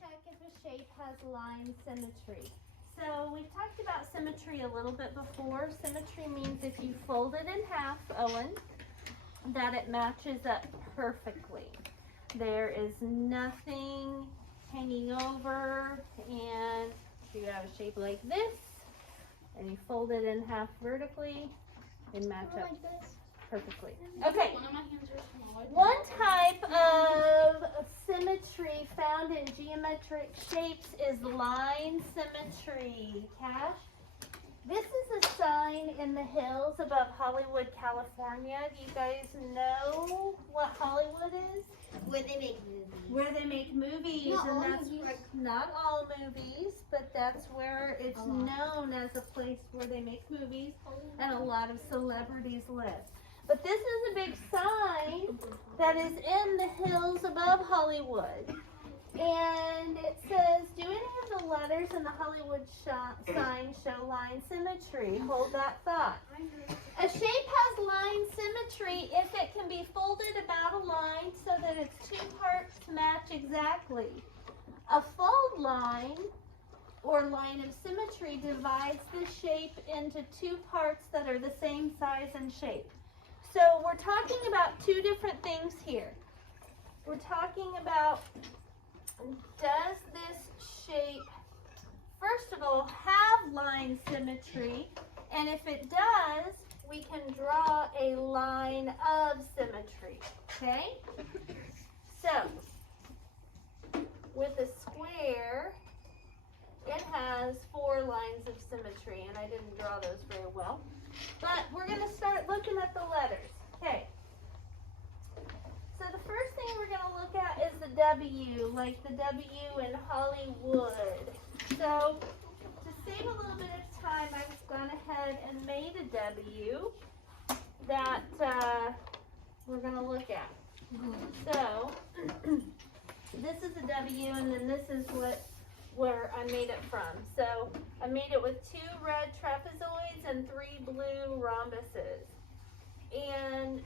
check if a shape has line symmetry. So we've talked about symmetry a little bit before. Symmetry means if you fold it in half, Owen, that it matches up perfectly. There is nothing hanging over, and you have a shape like this, and you fold it in half vertically and match up perfectly. Okay. One type of symmetry found in geometric shapes is line symmetry. Cash? This is a sign in the hills above Hollywood, California. Do you guys know what Hollywood is? Where they make movies. Where they make movies. Not all movies, but that's where it's known as a place where they make movies and a lot of celebrities live. But this is a big sign that is in the hills above Hollywood. And it says, do any of the letters in the Hollywood sign show line symmetry? Hold that thought. A shape has line symmetry if it can be folded about a line so that its two parts match exactly. A fold line or line of symmetry divides the shape into two parts that are the same size and shape. So we're talking about two different things here. We're talking about, does this shape, first of all, have line symmetry? And if it does, we can draw a line of symmetry, okay? So, with a square, it has 4 lines of symmetry, and I didn't draw those very well. But we're going to start looking at the letters. Okay. So the first thing we're going to look at is the W, like the W in Hollywood. So to save a little bit of time, I've gone ahead and made a W that we're going to look at. So this is a W, and then this is where I made it from. So I made it with 2 red trapezoids and 3 blue rhombuses, and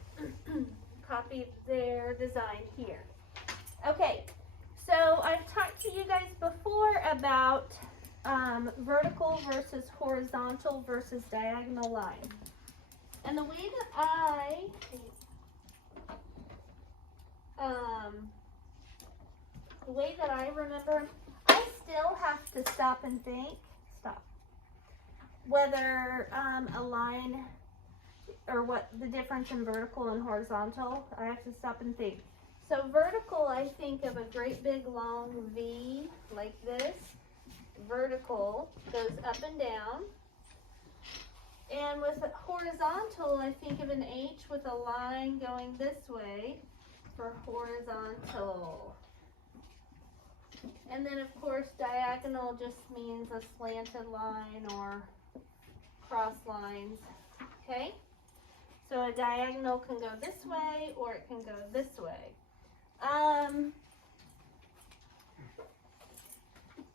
copied their design here. Okay, so I've talked to you guys before about vertical versus horizontal versus diagonal line. And the way that I remember, I still have to stop and think, whether a line, or what the difference in vertical and horizontal. I have to stop and think. So vertical, I think of a great big long V like this. Vertical goes up and down. And with horizontal, I think of an H with a line going this way for horizontal. And then of course diagonal just means a slanted line or cross lines, okay? So a diagonal can go this way or it can go this way.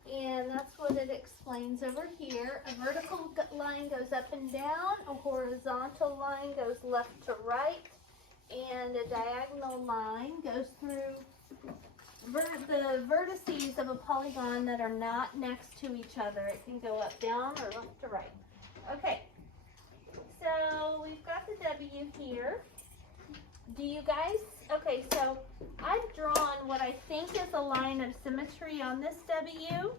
And that's what it explains over here. A vertical line goes up and down, a horizontal line goes left to right, and a diagonal line goes through the vertices of a polygon that are not next to each other. It can go up, down, or left to right. Okay, so we've got the W here. Do you guys, okay, so I've drawn what I think is a line of symmetry on this W.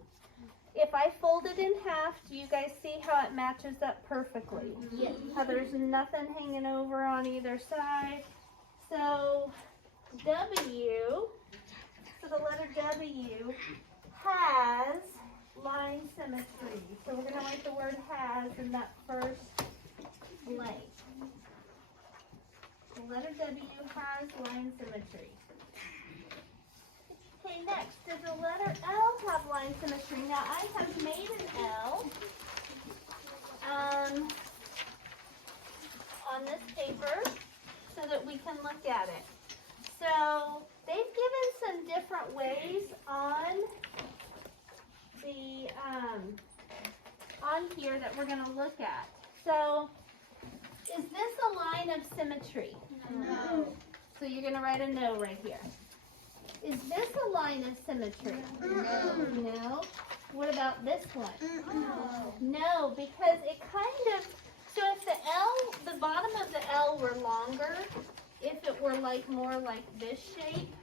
If I fold it in half, do you guys see how it matches up perfectly? Yes. How there's nothing hanging over on either side. So W, so the letter W has line symmetry. So we're going to write the word has in that first blank. The letter W has line symmetry. Okay, next, does the letter L have line symmetry? Now I have made an L on this paper so that we can look at it. So they've given some different ways on the on here that we're going to look at. So is this a line of symmetry? No. So you're going to write a no right here. Is this a line of symmetry? No. What about this one? No, because it kind of, so if the bottom of the L were longer, if it were like more like this shape,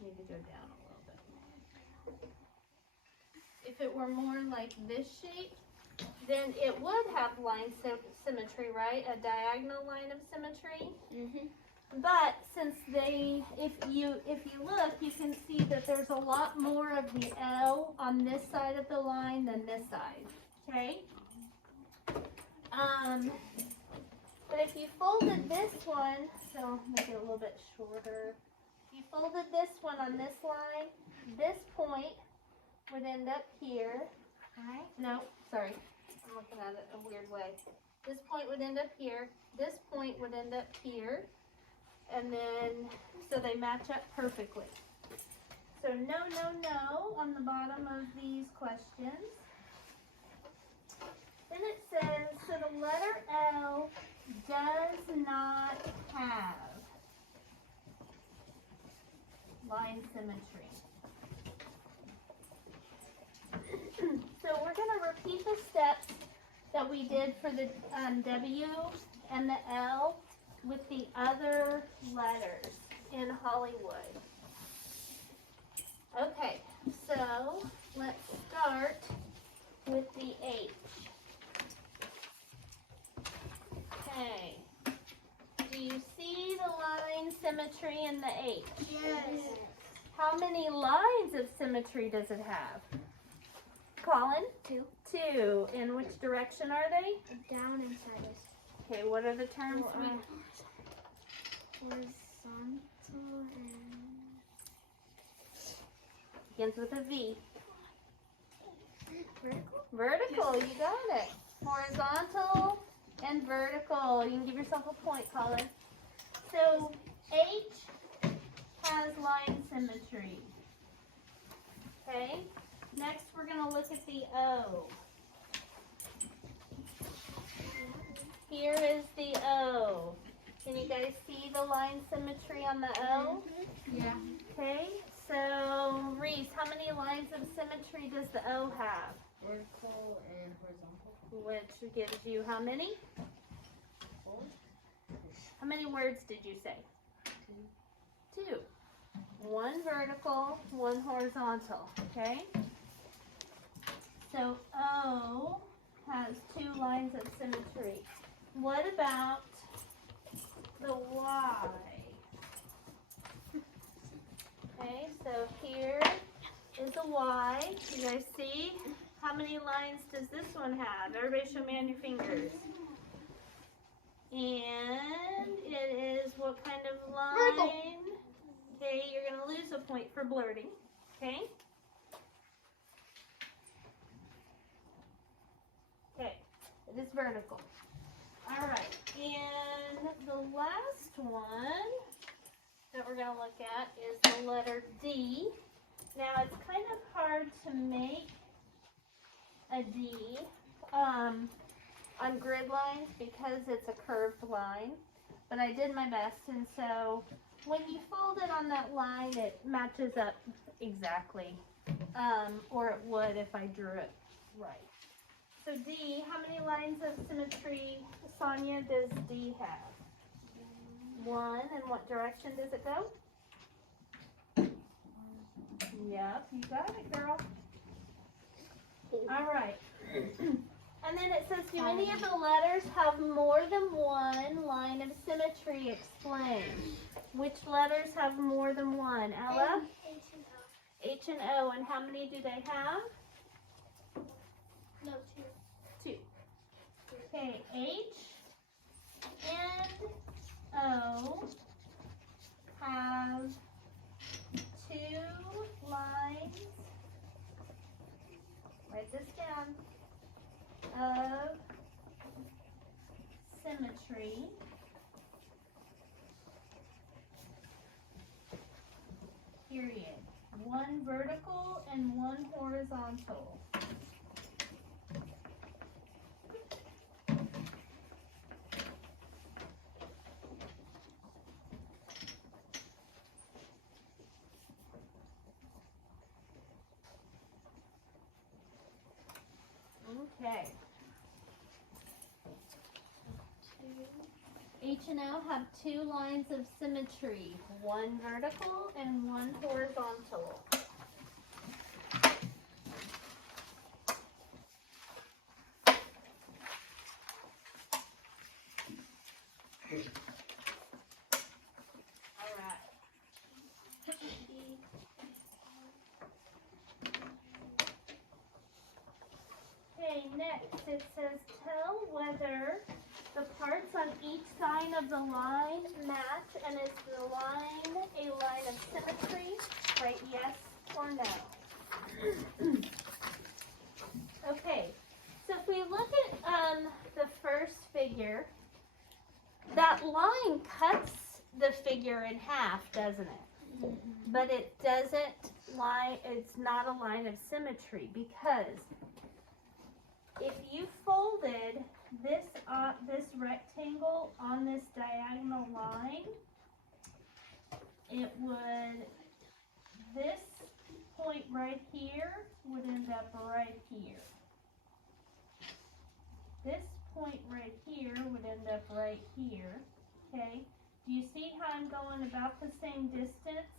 need to go down a little bit. If it were more like this shape, then it would have line symmetry, right? A diagonal line of symmetry. But since if you look, you can see that there's a lot more of the L on this side of the line than this side. Okay. But if you folded this one, so make it a little bit shorter. If you folded this one on this line, this point would end up here. Right? No, sorry. I'm looking at it a weird way. This point would end up here. This point would end up here. And then, so they match up perfectly. So no, no, no on the bottom of these questions. Then it says, so the letter L does not have line symmetry. So we're going to repeat the steps that we did for the W and the L with the other letters in Hollywood. Okay, so let's start with the H. Okay, do you see the line symmetry in the H? Yes. How many lines of symmetry does it have? Colin? 2. 2. In which direction are they? Down and sideways. Okay, what are the terms? Horizontal and Begins with a V. vertical. Vertical, you got it. Horizontal and vertical. You can give yourself a point, Colin. So H has line symmetry. Okay. Next, we're going to look at the O. Here is the O. Can you guys see the line symmetry on the O? Yeah. Okay, so Reese, how many lines of symmetry does the O have? Vertical and horizontal. Which gives you how many? 4. How many words did you say? 2. 2. 1 vertical, 1 horizontal, okay? So O has 2 lines of symmetry. What about the Y? Okay, so here is a Y. You guys see? How many lines does this one have? Everybody show me on your fingers. And it is what kind of line? Vertical. Okay, you're going to lose a point for blurting. Okay? Okay, it is vertical. All right, and the last one that we're going to look at is the letter D. Now, it's kind of hard to make a D on grid lines because it's a curved line, but I did my best, and so when you fold it on that line, it matches up exactly, or it would if I drew it right. So D, how many lines of symmetry, Sonia, does D have? 1, and what direction does it go? Yep, you got it, girl. All right. And then it says, do any of the letters have more than 1 line of symmetry? Explain. Which letters have more than 1? Ella? H and O. And how many do they have? No, 2. 2. Okay, H and O have 2 lines. Write this down. Of symmetry. Period. 1 vertical and 1 horizontal. Okay. H and O have two lines of symmetry, one vertical and one horizontal. All right. Okay, next it says tell whether the parts on each side of the line match and is the line a line of symmetry? Write yes or no. Okay, so if we look at the first figure, that line cuts the figure in half, doesn't it? Mm-hmm. But it doesn't lie, it's not a line of symmetry because if you folded this rectangle on this diagonal line, it would, this point right here would end up right here. This point right here would end up right here, okay? Do you see how I'm going about the same distance?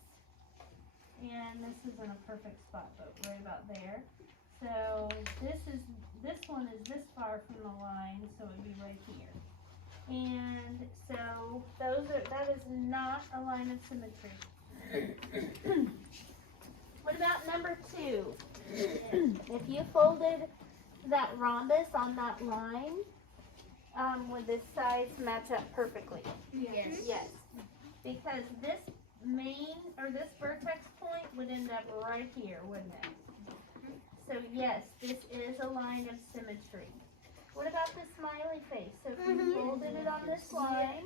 And this isn't a perfect spot, but right about there. So this one is this far from the line, so it would be right here. And so that is not a line of symmetry. What about number 2? If you folded that rhombus on that line, would the sides match up perfectly? Yes. Yes. Because this this vertex point would end up right here, wouldn't it? So yes, this is a line of symmetry. What about the smiley face? So if you folded it on this line,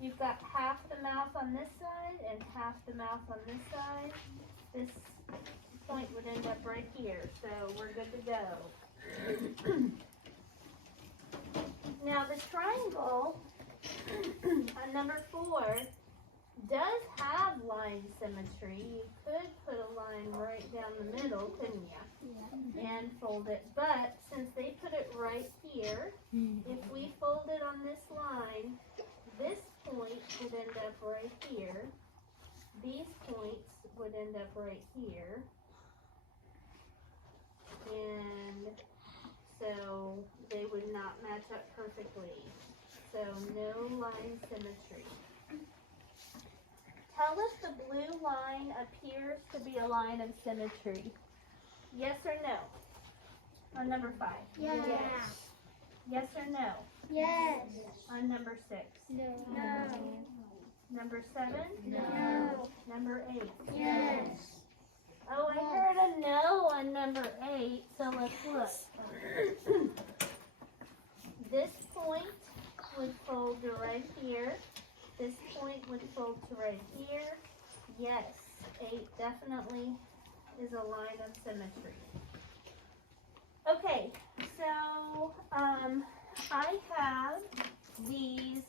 you've got half the mouth on this side and half the mouth on this side. This point would end up right here, so we're good to go. Now the triangle on number 4 does have line symmetry. You could put a line right down the middle, couldn't you? Yeah. And fold it. But since they put it right here, if we fold it on this line, this point would end up right here. These points would end up right here. And so they would not match up perfectly. So no line symmetry. Tell if the blue line appears to be a line of symmetry. Yes or no? On number 5. Yes. Yes or no? Yes. On number 6. No. Number 7? No. Number 8? Yes. Oh, I heard a no on number 8, so let's look. This point would fold to right here. This point would fold to right here. Yes, 8 definitely is a line of symmetry. Okay, so I have these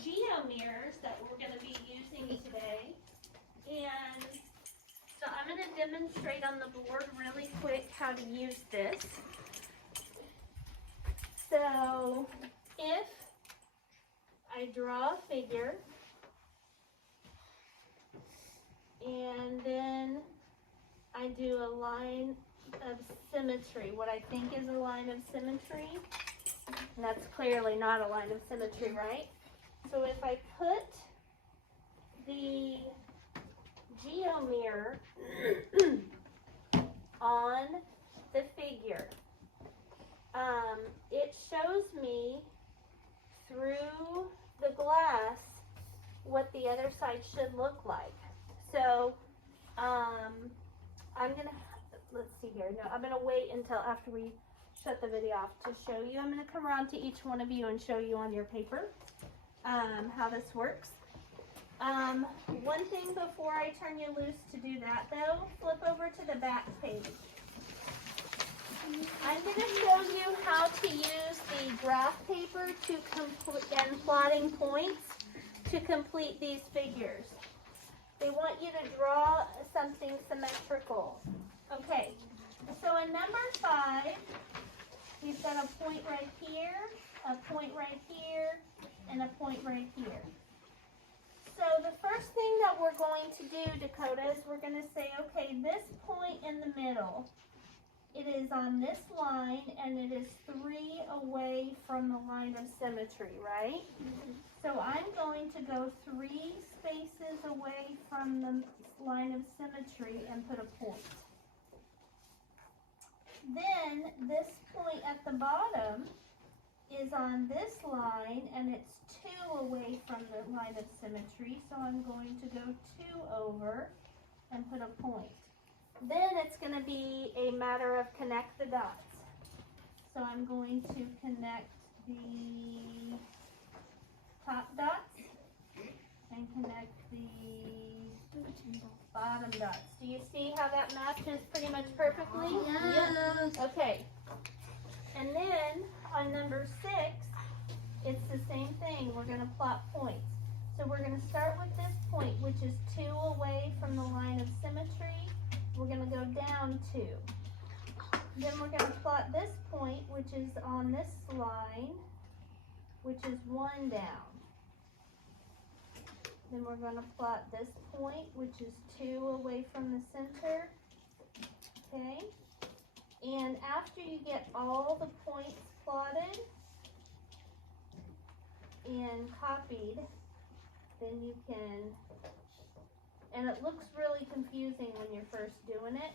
geomirrors that we're going to be using today. And so I'm going to demonstrate on the board really quick how to use this. So if I draw a figure and then I do a line of symmetry, what I think is a line of symmetry, and that's clearly not a line of symmetry, right? So if I put the geomirror on the figure, it shows me through the glass what the other side should look like. So I'm gonna, let's see here. No, I'm gonna wait until after we shut the video off to show you. I'm gonna come around to each one of you and show you on your paper how this works. One thing before I turn you loose to do that though, flip over to the back page. I'm going to show you how to use the graph paper to complete and plotting points to complete these figures. They want you to draw something symmetrical. Okay, So in number 5, we've got a point right here, a point right here, and a point right here. So the first thing that we're going to do, Dakota, is we're going to say, okay, this point in the middle, it is on this line, and it is 3 away from the line of symmetry, right? So I'm going to go 3 spaces away from the line of symmetry and put a point. Then this point at the bottom is on this line, and it's 2 away from the line of symmetry, so I'm going to go 2 over and put a point. Then it's going to be a matter of connect the dots. So I'm going to connect the top dots and connect the bottom dots. Do you see how that matches pretty much perfectly? Yes. Okay. And then on number 6, it's the same thing. We're going to plot points. So we're going to start with this point, which is 2 away from the line of symmetry. We're going to go down 2. Then we're going to plot this point, which is on this line, which is 1 down. Then we're going to plot this point, which is 2 away from the center. Okay? And after you get all the points plotted and copied, then you can, and it looks really confusing when you're first doing it,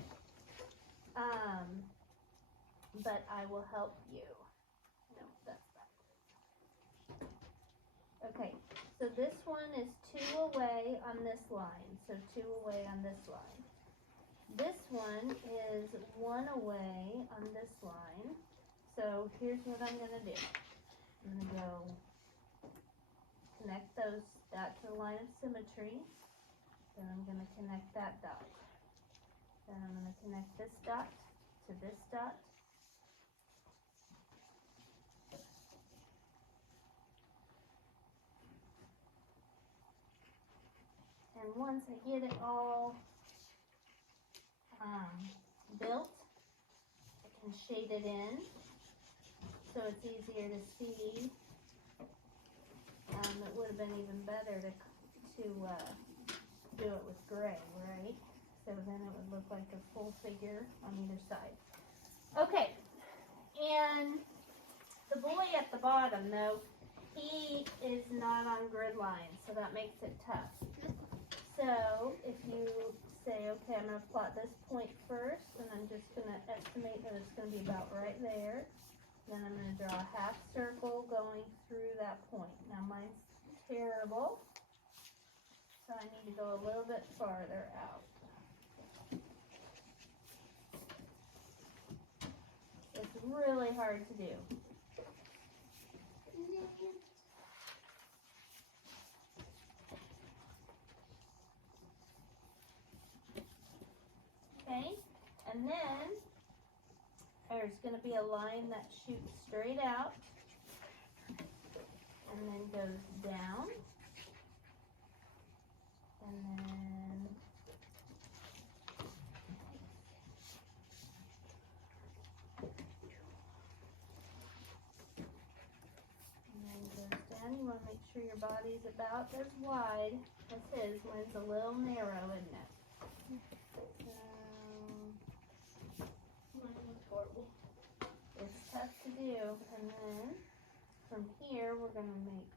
but I will help you. No, that's backwards. Okay, so this one is 2 away on this line, so 2 away on this line. This one is 1 away on this line, so here's what I'm going to do. I'm going to go connect that to the line of symmetry. Then I'm going to connect that dot. Then I'm going to connect this dot to this dot. And once I get it all built, I can shade it in so it's easier to see. It would have been even better to do it with gray, right? So then it would look like a full figure on either side. Okay, and the boy at the bottom, though, he is not on grid lines, so that makes it tough. So if you say, okay, I'm going to plot this point first, and I'm just going to estimate that it's going to be about right there. Then I'm going to draw a half circle going through that point. Now mine's terrible, so I need to go a little bit farther out. It's really hard to do. Okay, and then there's going to be a line that shoots straight out and then goes down, and then goes down. You want to make sure your body's about as wide as his. Mine's a little narrow, isn't it? It's tough to do, and then from here we're going to make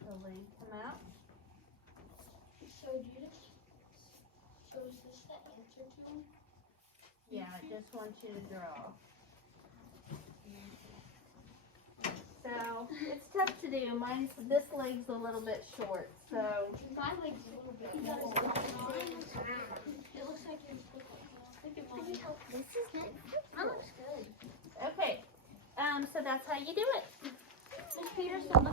the leg come out. So is this the answer to him? Yeah, I just want you to draw. So it's tough to do. This leg's a little bit short, so My leg's a little bit. It looks like yours. This is good. That looks good. okay. So that's how you do it. Miss Peterson.